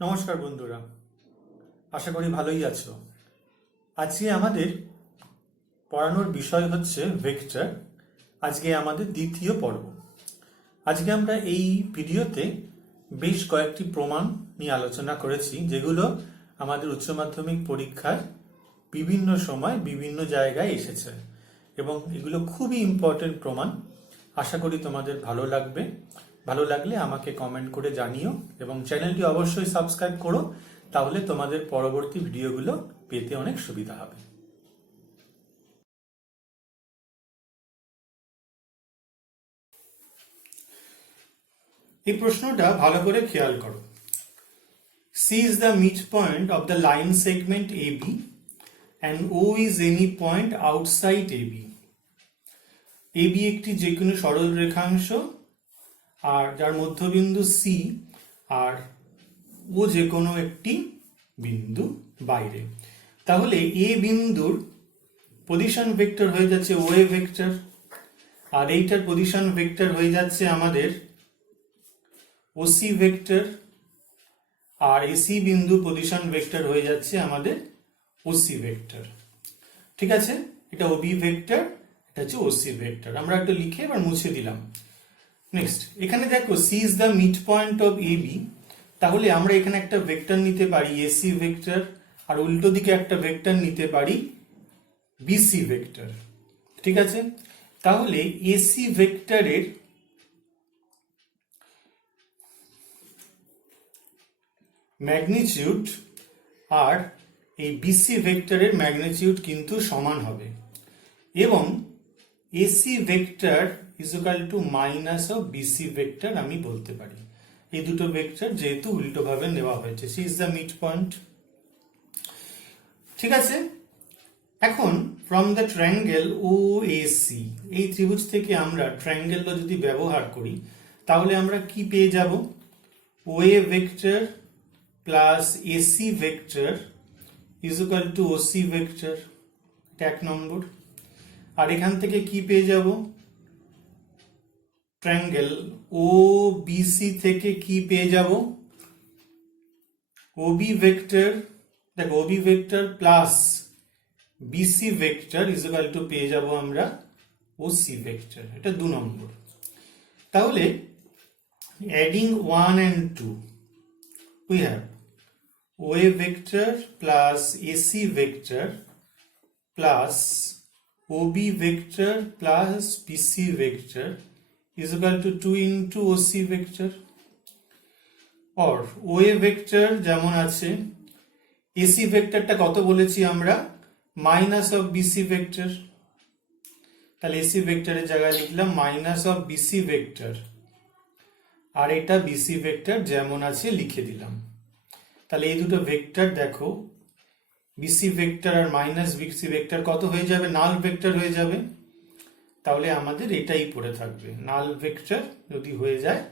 নমস্কার বন্ধুরা, আশা করি ভালোই আছো। আজকে আমাদের পড়ানোর বিষয় হচ্ছে ভেক্টর। আজকে আমাদের দ্বিতীয় পর্ব। আজকে আমরা এই ভিডিওতে বেশ কয়েকটি প্রমাণ নিয়ে আলোচনা করেছি, যেগুলো আমাদের উচ্চ মাধ্যমিক পরীক্ষায় বিভিন্ন সময় বিভিন্ন জায়গায় এসেছে এবং এগুলো খুবই ইম্পর্টেন্ট প্রমাণ। আশা করি তোমাদের ভালো লাগবে। ভালো লাগলে আমাকে কমেন্ট করে জানিও এবং চ্যানেলটি অবশ্যই সাবস্ক্রাইব করো, তাহলে তোমাদের পরবর্তী ভিডিওগুলো পেতে অনেক সুবিধা হবে। এই প্রশ্নটা ভালো করে খেয়াল করো। C is the midpoint of the line segment AB and O is any point outside AB. AB একটি যে কোনো সরল রেখাংশ আর যার মধ্যবিন্দু C আর ও যে কোনো একটি বিন্দু বাইরে। তাহলে এ বিন্দুর পজিশন ভেক্টর হয়ে যাচ্ছে ওএ ভেক্টর, আর এইটার পজিশন ভেক্টর হয়ে যাচ্ছে আমাদের ওসি ভেক্টর, আর এসি বিন্দু পজিশন ভেক্টর হয়ে যাচ্ছে আমাদের ওসি ভেক্টর। ঠিক আছে, এটা ওবি ভেক্টর, এটা হচ্ছে ওসি ভেক্টর। আমরা একটু লিখে এবার মুছে দিলাম। নেক্সট, এখানে দেখো C is the mid point of A B. তাহলে আমরা এখানে একটা ভেক্টর নিতে পারি এসি ভেক্টর, আর উল্টো দিকে একটা ভেক্টর নিতে পারি বিসি ভেক্টর। ঠিক আছে, তাহলে এসি ভেক্টরের ম্যাগনিটিউড আর এই বিসি ভেক্টরের ম্যাগনিটিউড কিন্তু সমান হবে, এবং AC vector is equal to minus of BC vector আমি বলতে পারি। এই দুটো ভেক্টর যেহেতু উল্টোভাবে নেওয়া হয়েছে, C is the mid point. ঠিক আছে, এখন from the triangle O A C, এই ত্রিভুজ থেকে আমরা ট্রায়াঙ্গেল যদি ব্যবহার করি তাহলে আমরা কি পেয়ে যাব? O A vector plus AC vector is equal to OC vector, এক নম্বর। আর এখান থেকে কি পেয়ে যাব? ট্রায়াঙ্গেল ও বিসি থেকে কি পেয়ে যাব? ওবি ভেক্টর, দেখো OB vector plus BC vector is equal to পেয়ে যাব আমরা ওসি ভেক্টর, এটা 2 নম্বর। তাহলে adding 1 and 2 we have OA vector plus AC vector plus OB vector plus BC vector is equal to 2 into OC vector, or OA vector যেমন আছে, AC ভেক্টরটা কত বলেছি আমরা? Minus of BC vector. তাহলে AC ভেক্টরের জায়গায় লিখলাম মাইনাস অফ বিসি ভেক্টর, আর এটা বিসি ভেক্টর যেমন আছে লিখে দিলাম। তাহলে এই দুটো ভেক্টর দেখো, বিসি ভেক্টর আর মাইনাস বিসি ভেক্টর কত হয়ে যাবে? নাল ভেক্টর হয়ে যাবে। তাহলে আমাদের এটাই পড়ে থাকবে, নাল ভেক্টর যদি হয়ে যায়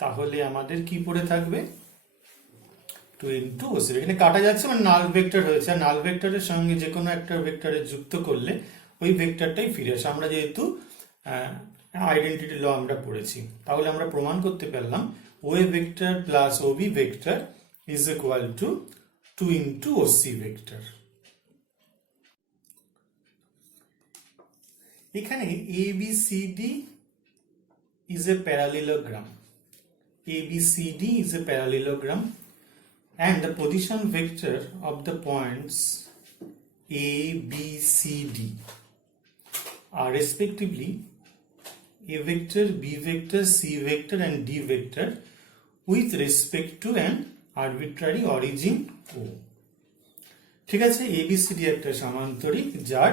তাহলে আমাদের কি পড়ে থাকবে? 2 into ওসি। এখানে কাটা যাচ্ছে মানে নাল ভেক্টর হয়েছে, আর নাল ভেক্টরের সঙ্গে যে কোনো একটা ভেক্টরে যুক্ত করলে ওই ভেক্টরটাই ফিরে আসে। আমরা যেহেতু আইডেন্টিটি ল আমরা পড়েছি, তাহলে আমরা প্রমাণ করতে পারলাম OA vector plus OB vector is equal to 2 into OC vector. এখানে ABCD is a parallelogram. ABCD is a parallelogram and the position vector of the points ABCD are respectively A vector, B vector, C vector and D vector with respect to an arbitrary origin O. ঠিক আছে, ABCD একটা সামান্তরিক যার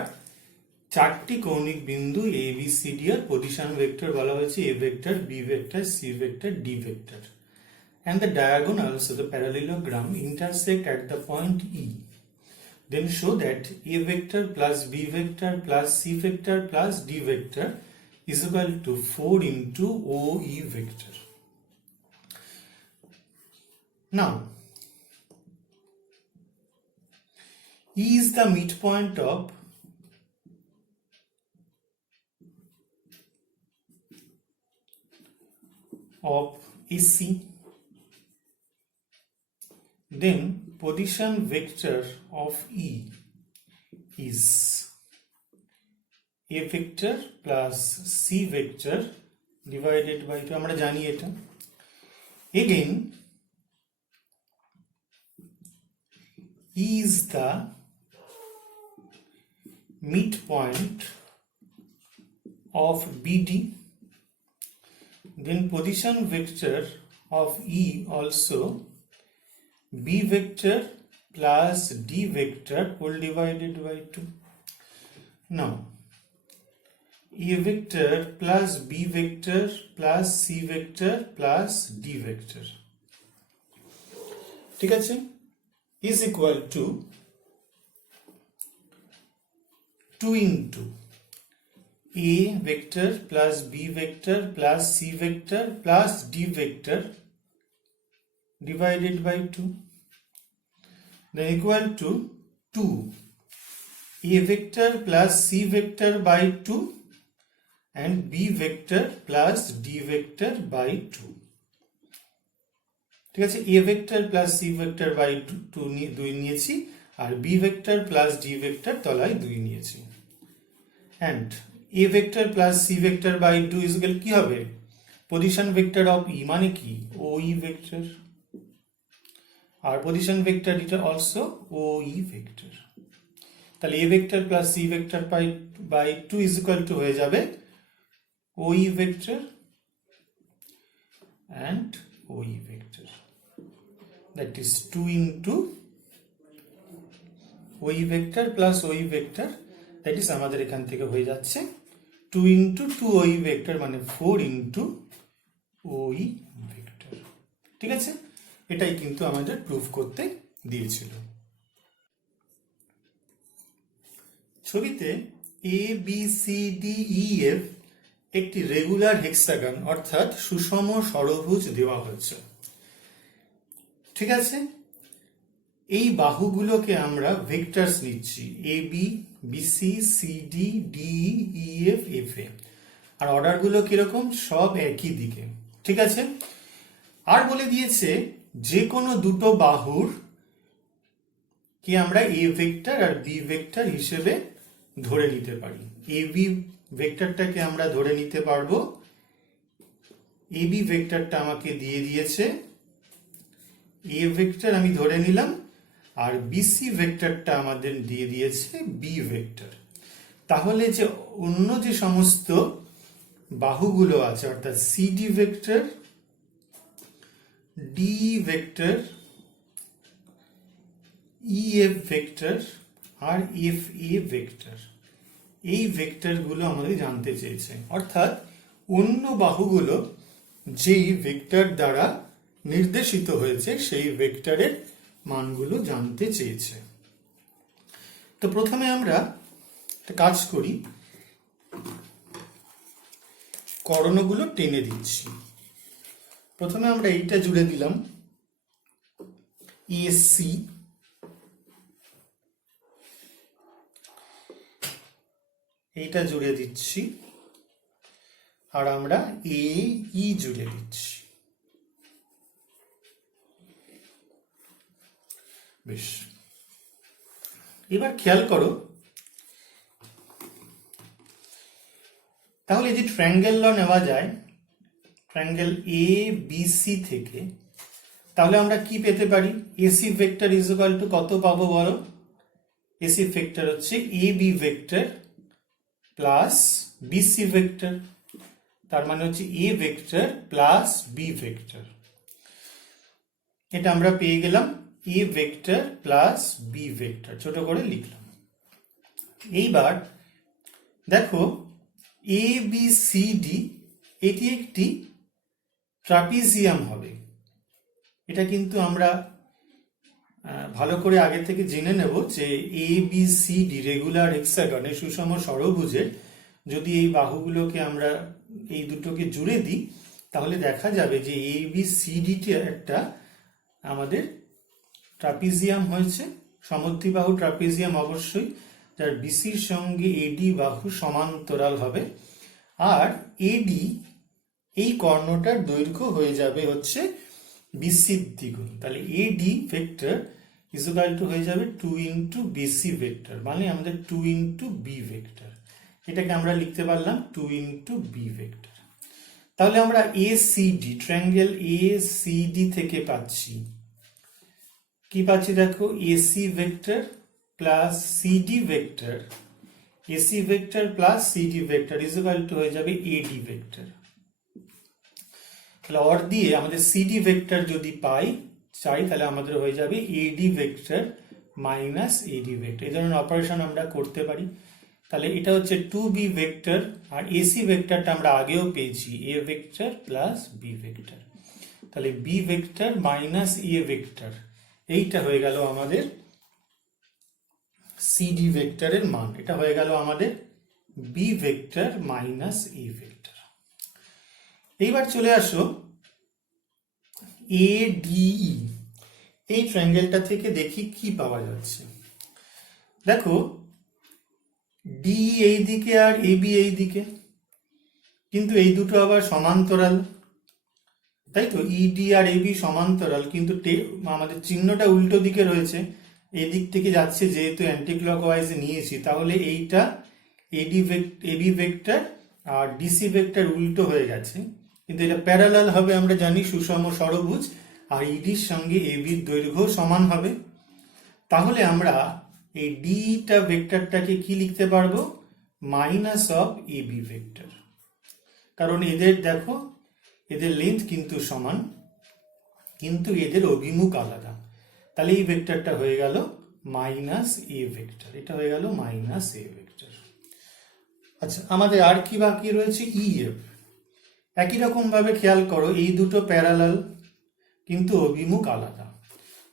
4টি কৌণিক বিন্দু ABCD এর position vector বলা হয়েছে A vector, B vector, C vector, D vector, and the diagonals of the parallelogram intersect at the point E. Then show that A vector plus B vector plus C vector plus D vector is equal to 4 into OE vector. Now, E is the midpoint of AC then position vector of E is A vector plus C vector divided by 2. আমরা জানি এটা। Again, E is the midpoint of BD. Then position vector of E also B vector plus D vector whole divided by 2. Now, A vector plus B vector plus C vector plus D vector, ঠিক আছে, is equal to 2 into A vector plus B vector plus C vector plus D vector divided by 2, then equal to 2 A vector plus C vector by 2 and B vector plus D vector by 2. ঠিক আছে, A vector plus C vector by 2 নিয়েছি আর B vector plus D vector তলায় 2 নিয়েছি। and A vector plus C vector by 2 is equal কি হবে, position vector of E মানে কি, OE vector, আর position vector এটা অলসো OE ভেক্টর। তাহলে A vector plus C vector by 2 is equal to হয়ে যাবে OE vector and OE vector, that is 2 into OE vector plus OE vector, that is আমাদের এখান থেকে হয়ে যাচ্ছে 2 into 2 OE vector মানে 4 into OE vector। ঠিক আছে, এটাই কিন্তু আমাদের প্রুফ করতে দিয়েছিল। ছবিতে ABCDEF একটি রেগুলার হেক্সাগন অর্থাৎ সুষম ষড়ভুজ দেওয়া হয়েছে। ঠিক আছে, এই বাহুগুলোকে আমরা ভেক্টরস নিচ্ছি AB, BC, CD, DE, EF, FA, আর অর্ডারগুলো কিরকম, সব একই দিকে। ঠিক আছে, আর বলে দিয়েছে যে কোনো দুটো বাহুর কি আমরা A ভেক্টর আর B ভেক্টর হিসেবে ধরে নিতে পারি। AB ভেক্টরটাকে আমরা ধরে নিতে পারবো, AB ভেক্টরটা আমাকে দিয়ে দিয়েছে, A ভেক্টর আমি ধরে নিলাম, আর BC ভেক্টরটা আমাদের দিয়ে দিয়েছে B ভেক্টর। তাহলে যে অন্য যে সমস্ত বাহুগুলো আছে অর্থাৎ CD vector, DE vector, EF vector আর FA ভেক্টর, এই ভেক্টরগুলো আমাদের জানতে চেয়েছে, অর্থাৎ অন্য বাহুগুলো যেই ভেক্টর দ্বারা নির্দেশিত হয়েছে সেই ভেক্টরের মানগুলো জানতে চেয়েছে। তো প্রথমে আমরা একটা কাজ করি, কর্ণগুলো টেনে দিচ্ছি। প্রথমে আমরা এইটা জুড়ে দিলাম AC, এইটা জুড়ে দিচ্ছি, আর আমরা AE জুড়ে দিচ্ছি। বেশ, এবার খেয়াল করো, তাহলে যে ট্রায়াঙ্গেল ল নেওয়া যায় ট্রায়াঙ্গেল ABC থেকে, তাহলে আমরা কি পেতে পারি, AC vector is equal to কত পাবো বলো, AC ভেক্টর হচ্ছে AB vector plus BC vector, তার মানে হচ্ছে A vector plus B vector. এটা আমরা পেয়ে গেলাম A vector plus B vector, ছোট করে লিখলাম। এইবার দেখো ABCD এটি একটি ট্রাপিজিয়াম হবে, এটা কিন্তু আমরা ভালো করে আগে থেকে জেনে নেব যে ABCD রেগুলার হেক্সাগনে সুষম ষড়ভুজের যদি এই বাহুগুলোকে আমরা এই দুটোকে জুড়ে দিই তাহলে দেখা যাবে যে ABCD একটা আমাদের ট্রাপিজিয়াম হয়েছে, সমদ্বিবাহু ট্রাপিজিয়াম অবশ্যই, যার BCর সঙ্গে AD বাহু সমান্তরাল হবে, আর AD এই কর্ণটার দৈর্ঘ্য হয়ে যাবে হচ্ছে বিসির দ্বিগুণ, তাহলে এডি ভেক্টর ইকুয়াল টু হয়ে যাবে 2 ইন্টু বিসি ভেক্টর, মানে আমাদের 2 ইন্টু বি ভেক্টর। এটাকে আমরা লিখতে পারলাম 2 ইন্টু বি ভেক্টর। তাহলে আমরা এসিডি, ট্রায়াঙ্গেল এসিডি থেকে পাচ্ছি কি পাচ্ছি দেখো, AC vector plus CD vector, AC vector plus CD vector equal two হয়ে যাবে এডি ভেক্টর। তাহলে অর দিয়ে আমাদের সিডি ভেক্টর যদি চাই তাহলে আমাদের হয়ে যাবে এডি ভেক্টর মাইনাস এডি ভেক্টর। এই ধরনের অপারেশন আমরা করতে পারি। তাহলে এটা হচ্ছে 2b ভেক্টর, আর এসি ভেক্টরটা আমরা আগেও পেয়েছি A vector plus B vector. তাহলে B vector minus A vector, এইটা হয়ে গেল আমাদের সিডি ভেক্টরের মান। এটা হয়ে গেল আমাদের B vector minus A vector. এইবার চলে আসো এডিই, এই ট্রায়াঙ্গেলটা থেকে দেখি কি পাওয়া যাচ্ছে। দেখো ডি এই দিকে আর এবি এই দিকে, কিন্তু এই দুটো আবার সমান্তরাল, তাই তো, ইডি আর এবি সমান্তরাল, কিন্তু আমাদের চিহ্নটা উল্টো দিকে রয়েছে, এই দিক থেকে যাচ্ছে যেহেতু অ্যান্টি ক্লকওয়াইজে নিয়েছি, তাহলে এইটা এবি ভেক্টর আর ডিসি ভেক্টর উল্টো হয়ে গেছে, কিন্তু এটা প্যারালাল হবে, আমরা জানি সুষম ষড়ভুজ, আর ইডির সঙ্গে এবির দৈর্ঘ্য সমান হবে। তাহলে আমরা এই ডিটা ভেক্টরটাকে কি লিখতে পারবো, মাইনাস অফ এবি ভেক্টর, কারণ এদের দেখো এদের লেন্থ কিন্তু সমান, কিন্তু এদের অভিমুখ আলাদা। তাহলে এই ভেক্টরটা হয়ে গেল মাইনাস এ ভেক্টর, এটা হয়ে গেল মাইনাস এ ভেক্টর। আচ্ছা, আমাদের আর কি বাকি রয়েছে, ইএফ। একই রকম ভাবে খেয়াল করো, এই দুটো প্যারালাল কিন্তু অভিমুখ আলাদা।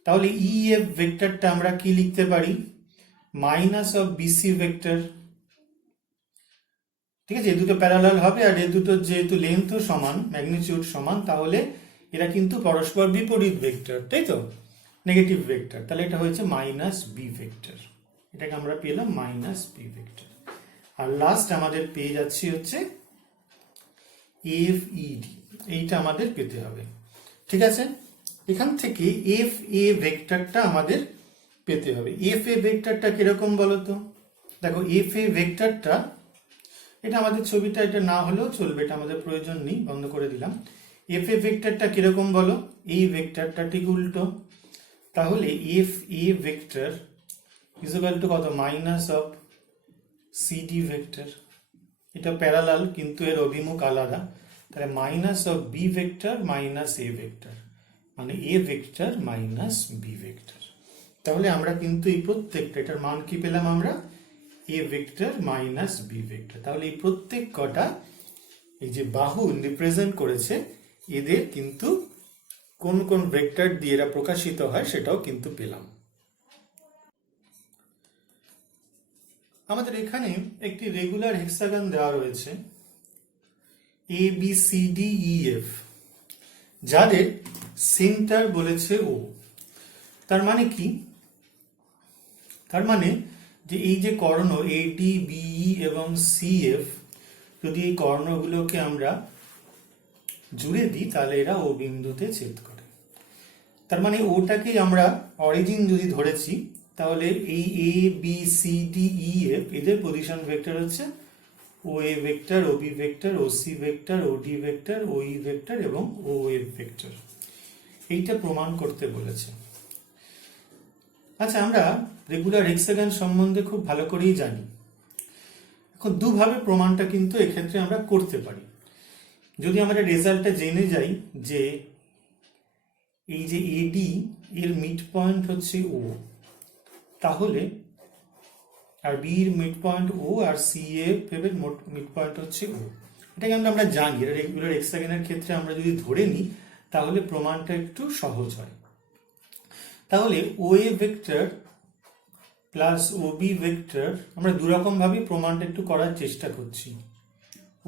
তাহলে ইএফ ভেক্টরটা আমরা কি লিখতে পারি, মাইনাস অফ বিসি ভেক্টর। ঠিক আছে, এই দুটো প্যারালাল হবে, আর এই দুটো যেহেতু লেন্থও সমান, ম্যাগনিটিউড সমান, তাহলে এরা কিন্তু পরস্পর বিপরীত ভেক্টর, তাই তো, নেগেটিভ ভেক্টর। তাহলে এটা হয়েছে মাইনাস বি ভেক্টর, এটাকে আমরা পেলাম মাইনাস বি ভেক্টর। আর লাস্ট আমাদের পেয়ে যাচ্ছি হচ্ছে এফ ইডি, এইটা আমাদের পেতে হবে। ঠিক আছে, এখান থেকে এফ এ ভেক্টরটা আমাদের পেতে হবে। এফ এ ভেক্টরটা কিরকম বলতো, দেখো এফ এ ভেক্টরটা, এটা আমাদের ছবিটা এটা না হলেও চলবে, এটা আমাদের প্রয়োজন নেই, বন্ধ করে দিলাম। এফ এ ভেক্টরটা কিরকম বলো, এই ভেক্টরটা ঠিক উল্টো, তাহলে F A vector equal to কত, মাইনাস অফ সিডি ভেক্টর। এটা প্যারালাল কিন্তু এর অভিমুখ আলাদা, তাহলে minus of B vector minus A vector, মানে A vector minus B vector. তাহলে আমরা কিন্তু এই প্রত্যেকটা, এটার মান কি পেলাম আমরা, A vector minus B vector. তাহলে এই প্রত্যেক কটা এই যে বাহু রিপ্রেজেন্ট করেছে, এদের কিন্তু কোন কোন ভেক্টর দিয়ে এরা প্রকাশিত হয় সেটাও কিন্তু পেলাম। আমাদের এখানে একটি রেগুলার হেক্সাগন দেওয়া রয়েছে A B C D E F, যাদের সেন্টার বলেছে ও। তার মানে কি, তার মানে যে এই যে কর্ণ এ ডি বিই এবং সি এফ, যদি এই কর্ণগুলোকে আমরা জুড়ে দিই তাহলে এরা ও বিন্দুতে ছেদ করে। তার মানে ওটাকেই আমরা অরিজিন যদি ধরেছি, তাহলে এই A B C D E F এদের পজিশন ভেক্টর হচ্ছে O A vector, O B vector, O C vector, O D vector, O E vector এবং ও এফ ভেক্টর। এইটা প্রমাণ করতে বলেছে। আচ্ছা, আমরা রেগুলার হেক্সাগন সম্বন্ধে খুব ভালো করেই জানি। এখন দুভাবে প্রমাণটা কিন্তু এক্ষেত্রে আমরা করতে পারি। যদি আমরা রেজাল্টটা জেনে যাই যে এই যে এডি এর মিড পয়েন্ট হচ্ছে ও, তাহলে আর বি এর মিড পয়েন্ট ও, আর সি এফ এর মিড পয়েন্ট হচ্ছে ও, এটা কিন্তু আমরা জানি। এটা রেগুলার হেক্সাগনের ক্ষেত্রে আমরা যদি ধরে নিই তাহলে প্রমাণটা একটু সহজ হয়। তাহলে O A vector plus O B vector, আমরা দুরকম ভাবে প্রমাণটা একটু করার চেষ্টা করছি।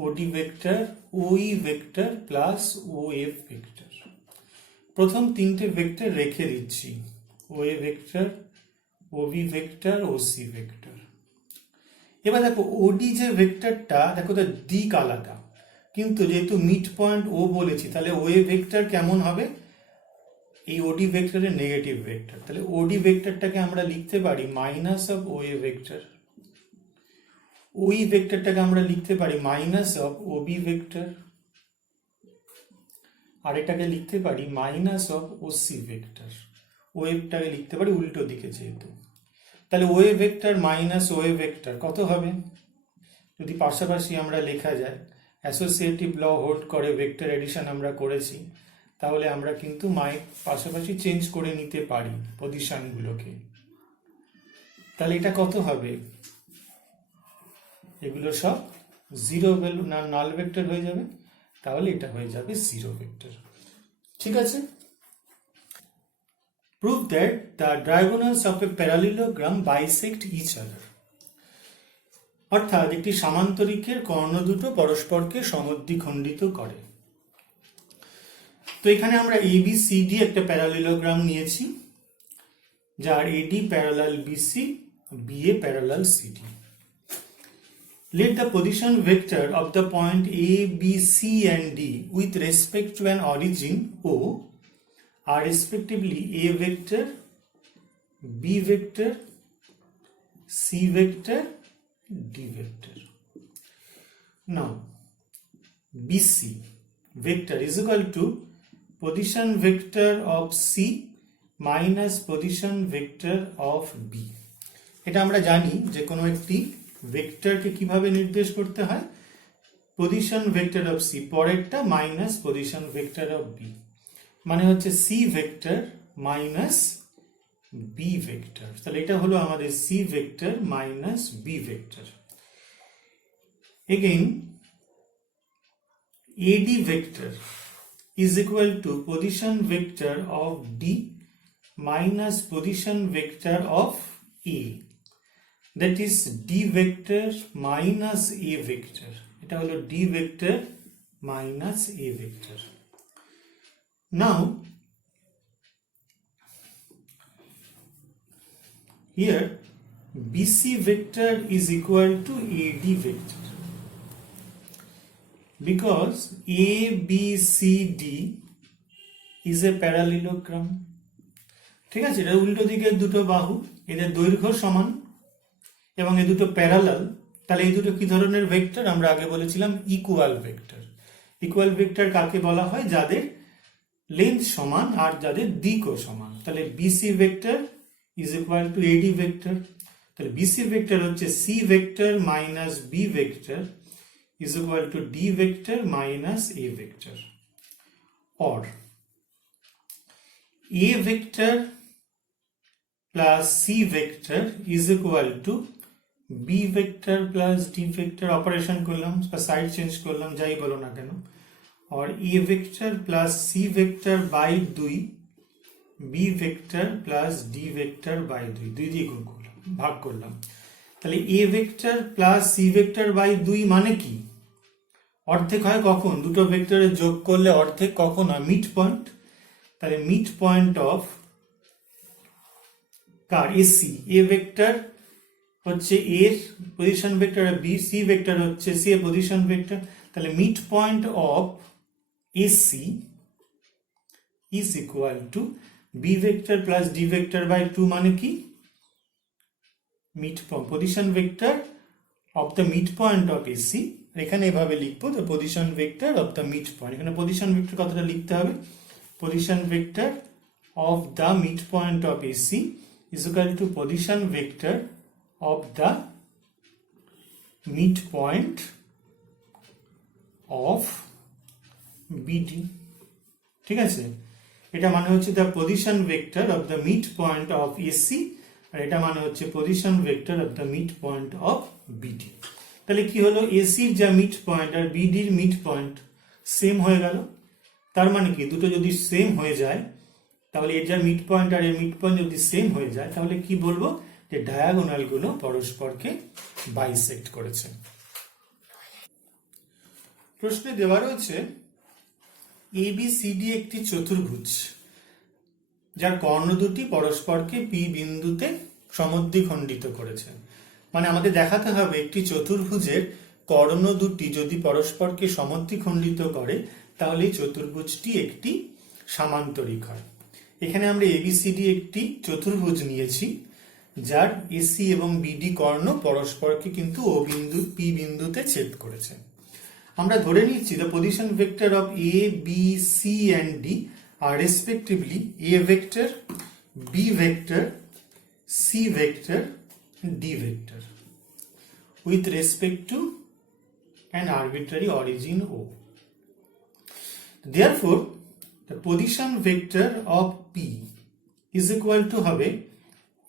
O D vector, O E vector plus O F vector. প্রথম তিনটে ভেক্টর রেখে দিচ্ছি, O A vector, O B vector, O C vector. এবার দেখো ওডি যে ভেক্টরটা, দেখো তার দিক আলাদা, কিন্তু যেহেতু মিড পয়েন্ট ও বলেছি, তাহলে ও এ ভেক্টর কেমন হবে, এই ওডি ভেক্টরের নেগেটিভ ভেক্টর, তাহলে ওডি ভেক্টরটাকে আমরা লিখতে পারি মাইনাস অফ ওএ ভেক্টর, ওই ভেক্টরটাকে আমরা লিখতে পারি মাইনাস অফ ওবি ভেক্টর, আর এটাকে লিখতে পারি মাইনাস অফ ওসি ভেক্টর। ওয়েভটাকে লিখতে পারি উল্টো দিকে যেহেতু, তাহলে OA vector minus OA vector কত হবে? যদি পাশাপাশি আমরা লেখা যায়, অ্যাসোসিয়েটিভ ল হোল্ড করে, ভেক্টর এডিশন আমরা করেছি, তাহলে আমরা কিন্তু পাশাপাশি চেঞ্জ করে নিতে পারি পজিশনগুলোকে। তাহলে এটা কত হবে? এগুলো সব জিরো ভ্যালু না নাল ভেক্টর হয়ে যাবে, তাহলে এটা হয়ে যাবে জিরো ভেক্টর। ঠিক আছে? Prove that the diagonals of a parallelogram bisect each other. অর্থাৎ একটি সামান্তরিকের কর্ণ দুটো পরস্পরকে সমদ্বিখণ্ডিত করে। তো এখানে আমরা ABCD একটা প্যারালেলোগ্রাম নিয়েছি, যার AD parallel BC, BA parallel CD. Let the position vector of the point A, B, C and D with respect to an origin O are respectively A vector, B vector, C vector, D vector. Now, BC vector is equal to position vector of C minus position vector of B. এটা আমরা জানি যে কোনো একটি ভেক্টরকে কিভাবে নির্দেশ করতে হয়, পজিশন ভেক্টর অফ সি পরেরটা minus position vector of B, মানে হচ্ছে C vector minus B vector. তাহলে এটা হলো আমাদের C vector minus B vector. Again AD vector is equal to position vector of D minus position vector of A, that is D vector minus A vector. এটা হলো D vector minus A vector. Now here BC vector is equal to AD vector because ABCD is a parallelogram. ঠিক আছে, এটা উল্টো দিকের দুটো বাহু, এদের দৈর্ঘ্য সমান এবং এই দুটো প্যারালাল। তাহলে এই দুটো কি ধরনের ভেক্টর? আমরা আগে বলেছিলাম ইকুয়াল ভেক্টর। ইকুয়াল ভেক্টর কাকে বলা হয়? যাদের লেন্থ সমান আর যাদের দিকও সমান। তাহলে BC vector is equal to AD vector. তাহলে বিসি ভেক্টর হচ্ছে C vector minus B vector is equal to D vector minus A vector, or A vector plus C vector is equal to B vector plus D vector, operation করলাম বা side change করলাম, যাই বলো না কেন, or A vector plus C vector by 2 B vector plus D vector by 2, দুই দিয়ে গুণ করলাম, ভাগ করলাম। তাহলে A vector plus C vector by 2 মানে কি? অর্ধেক হয় কখন? দুটো ভেক্টরের যোগ করলে অর্ধেক কখন হয়? Mid point. তাহলে মিড পয়েন্ট অফ কার? এসি। এ ভেক্টর হচ্ছে এর position vector, B C vector হচ্ছে সি এর পজিশন ভেক্টর। তাহলে mid point of AC is equal to B vector plus D vector by 2 মানে কি? Mid position vector of the mid point of AC. এখানে এভাবে লিখবো, the position vector of the mid point. এখানে position vector কথাটা লিখতে হবে, position vector of the midpoint of AC is equal to position vector of the midpoint of BD. ঠিক আছে, এটা মানে হচ্ছে the position vector of the midpoint of AC, আর এটা মানে হচ্ছে position vector of the midpoint of BD. তাহলে কি হলো? AC এর যা মিড পয়েন্ট আর BD এর মিড পয়েন্ট সেম হয়ে গেল। তার মানে কি? দুটো যদি সেম হয়ে যায়, তাহলে এর যা মিড পয়েন্ট আর এর মিড পয়েন্ট যদি সেম হয়ে যায়, তাহলে কি বলবো? যে ডায়াগোনাল গুলো পরস্পরকে বাইসেক্ট করেছে। প্রশ্নে দেওয়া রয়েছে ABCD একটি চতুর্ভুজ যার কর্ণ দুটি পরস্পরকে পি বিন্দুতে সমদ্বিখণ্ডিত করেছে। মানে আমাদের দেখাতে হবে একটি চতুর্ভুজের কর্ণ দুটি যদি পরস্পরকে সমদ্বিখণ্ডিত করে, তাহলে এই চতুর্ভুজটি একটি সামান্তরিক হয়। এখানে আমরা এবিসিডি একটি চতুর্ভুজ নিয়েছি, যার এসি এবং বিডি কর্ণ পরস্পরকে কিন্তু ও বিন্দু পি বিন্দুতে ছেদ করেছে। আমরা ধরে নিচ্ছি the position vector of A, B, C and D are respectively A vector, B vector, C vector, and D vector with respect to an arbitrary origin O. Therefore, the position vector of P is equal to হবে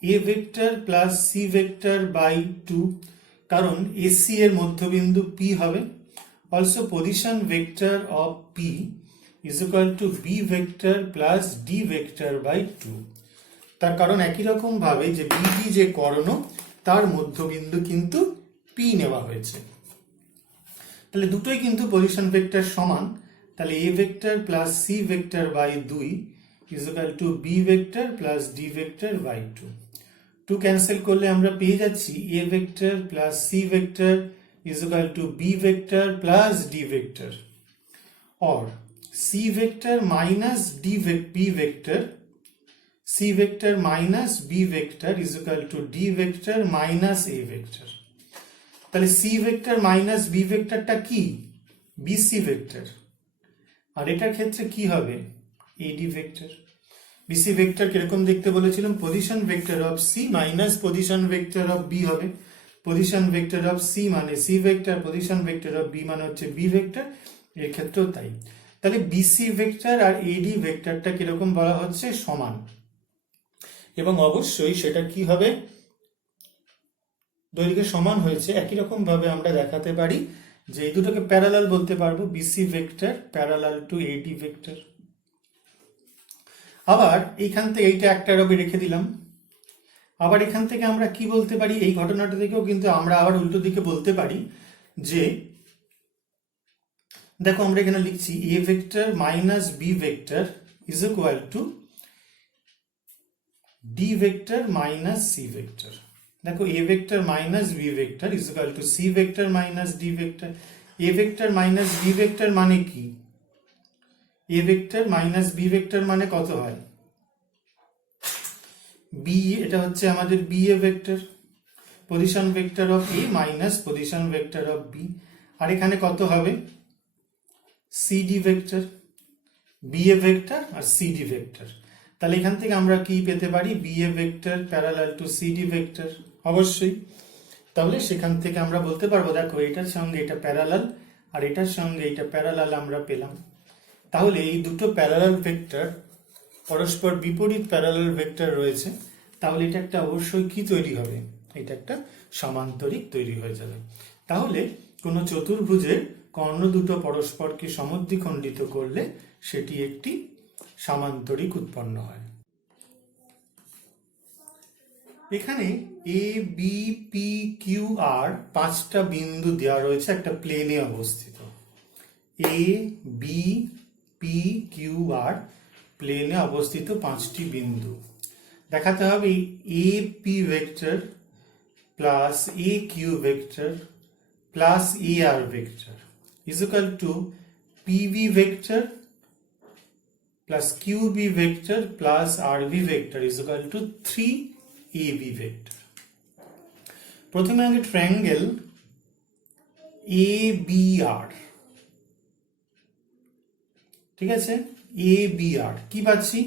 A vector plus C vector by 2, কারণ AC এর মধ্যবিন্দু P হবে। Also position vector of P is equal to B vector plus D vector by 2, তার কারণ একই রকম ভাবে যে BD যে কর্ণ তার মধ্যবিন্দু কিন্তু P নেওয়া হয়েছে। তাহলে দুটোই কিন্তু পজিশন ভেক্টর সমান, তাহলে A vector plus C vector by 2 is equal to B vector plus D vector by 2. 2 cancel করলে আমরা পেয়ে যাচ্ছি A vector plus C vector is equal to B vector plus D vector, or C vector minus B vector, C vector minus B vector is equal to D vector minus A vector. তাহলে C vector minus B vectorটা কি? BC vector, আর এটার ক্ষেত্রে কি হবে? AD vector. BC vector কিরকম দেখতে বলেছিলাম? Position vector of C minus position vector of B হবে। পজিশন ভেক্টর অফ C মানে C vector, position vector of B মানে হচ্ছে B ভেক্টর, এর ক্ষেত্রেও তাই। তাহলে BC ভেক্টর আর AD ভেক্টরটা কিরকম বলা হচ্ছে? সমান, এবং অবশ্যই সেটা কি হবে? দৈর্ঘ্যে সমান হয়েছে। একই রকম ভাবে আমরা দেখাতে পারি যে এই দুটোকে প্যারালাল বলতে পারবো, BC vector parallel to AD vector. আবার এইখান থেকে এইটা একটা রবে রেখে দিলাম। আবার এখান থেকে আমরা কি বলতে পারি? এই ঘটনাটা থেকেও কিন্তু আমরা আবার উল্টো দিকে বলতে পারি যে দেখো আমরা এখানে লিখছি A vector minus B vector is equal two D vector minus C vector. দেখো A vector minus B vector is equal two C vector minus D vector. A vector minus B vector মানে কি? A vector minus B vector মানে কত হয়? B, এটা হচ্ছে আমাদের BA vector, position vector of A minus position vector of B, আর এখানে কত হবে? CD ভেক্টর, BA ভেক্টর আর CD ভেক্টর। তাহলে এখান থেকে আমরা কি পেতে পারি? BA vector parallel to CD vector, অবশ্যই। তাহলে সেখান থেকে আমরা বলতে পারবো দেখো এটার সঙ্গে এটা প্যারালাল আর এটার সঙ্গে এটা প্যারালাল আমরা পেলাম। তাহলে এই দুটো প্যারালাল ভেক্টর পরস্পর বিপরীত প্যারালাল ভেক্টর রয়েছে, তাহলে এটা একটা অবশ্যই কি তৈরি হবে? এটা একটা সমান্তরিক তৈরি হয়ে যাবে। তাহলে কোনো চতুর্ভুজের কর্ণ দুটো পরস্পরকে সমদ্বিখণ্ডিত করলে সেটি একটি সামান্তরিক উৎপন্ন হয়। এখানে A B P Q R পাঁচটা বিন্দু দেওয়া রয়েছে একটা প্লেনে অবস্থিত। A B P Q R প্লেনে অবস্থিত পাঁচটি বিন্দু। দেখাতে হবে A P vector plus A Q vector plus A R vector is equal to PB vector plus QB vector plus RB vector is equal to 3ab vector. প্রথমে আগে triangle A B আর, ঠিক আছে? এ বি আর কি পাচ্ছি?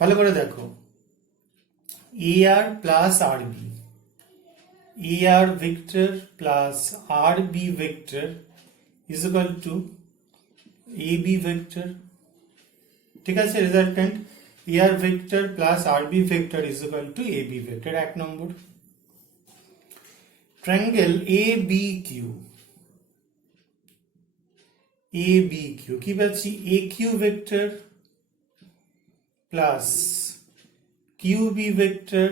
ভালো করে দেখো, A R plus R B, A R vector plus R B vector is equal to A B vector, ঠিক আছে? Resultant A R vector plus R B vector is equal to A B vector. এক নম্বর। Triangle A B Q, A B Q কি পাচ্ছি? A Q vector plus Q B vector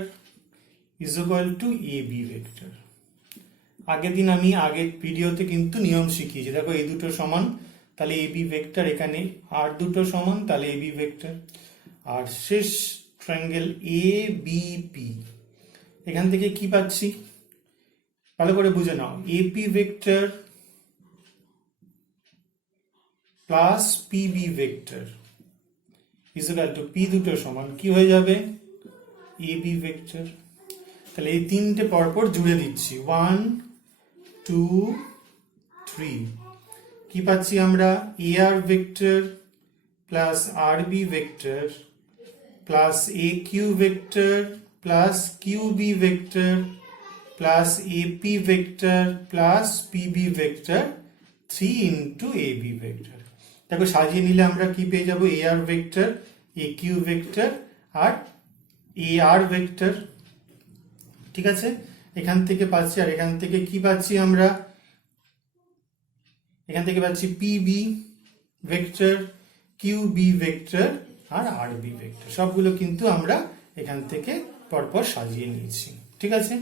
is equal to A B vector. আগের দিন আমি আগের ভিডিওতে কিন্তু নিয়ম শিখিয়েছি। দেখো এই দুটো সমান, তাহলে এ বি ভেক্টর, এখানে আর দুটো সমান তাহলে এ বি ভেক্টর। আর শেষ ট্রায়াঙ্গেল এ বি পি, এখান থেকে কি পাচ্ছি? ভালো করে বুঝে নাও, AP vector plus PB vector equal to P দুটো সমান কি হয়ে যাবে এ বি ভেক্টর। তাহলে এই তিনটে পরপর জুড়ে দিচ্ছি 1 2 3 কি পাচ্ছি আমরা A R vector plus R B vector plus A Q vector plus Q B vector plus A P vector plus P B vector 3 into A B vector. দেখো সাজিয়ে নিলে আমরা কি পেয়ে যাবো A R vector A Q vector আর A R vector. ঠিক আছে, এখান থেকে পাচ্ছি আর এখান থেকে কি পাচ্ছি আমরা এখান থেকে পাচ্ছি P B vector Q B vector আর আর বি ভেক্টর, সবগুলো কিন্তু আমরা এখান থেকে পরপর সাজিয়ে নিয়েছি। ঠিক আছে।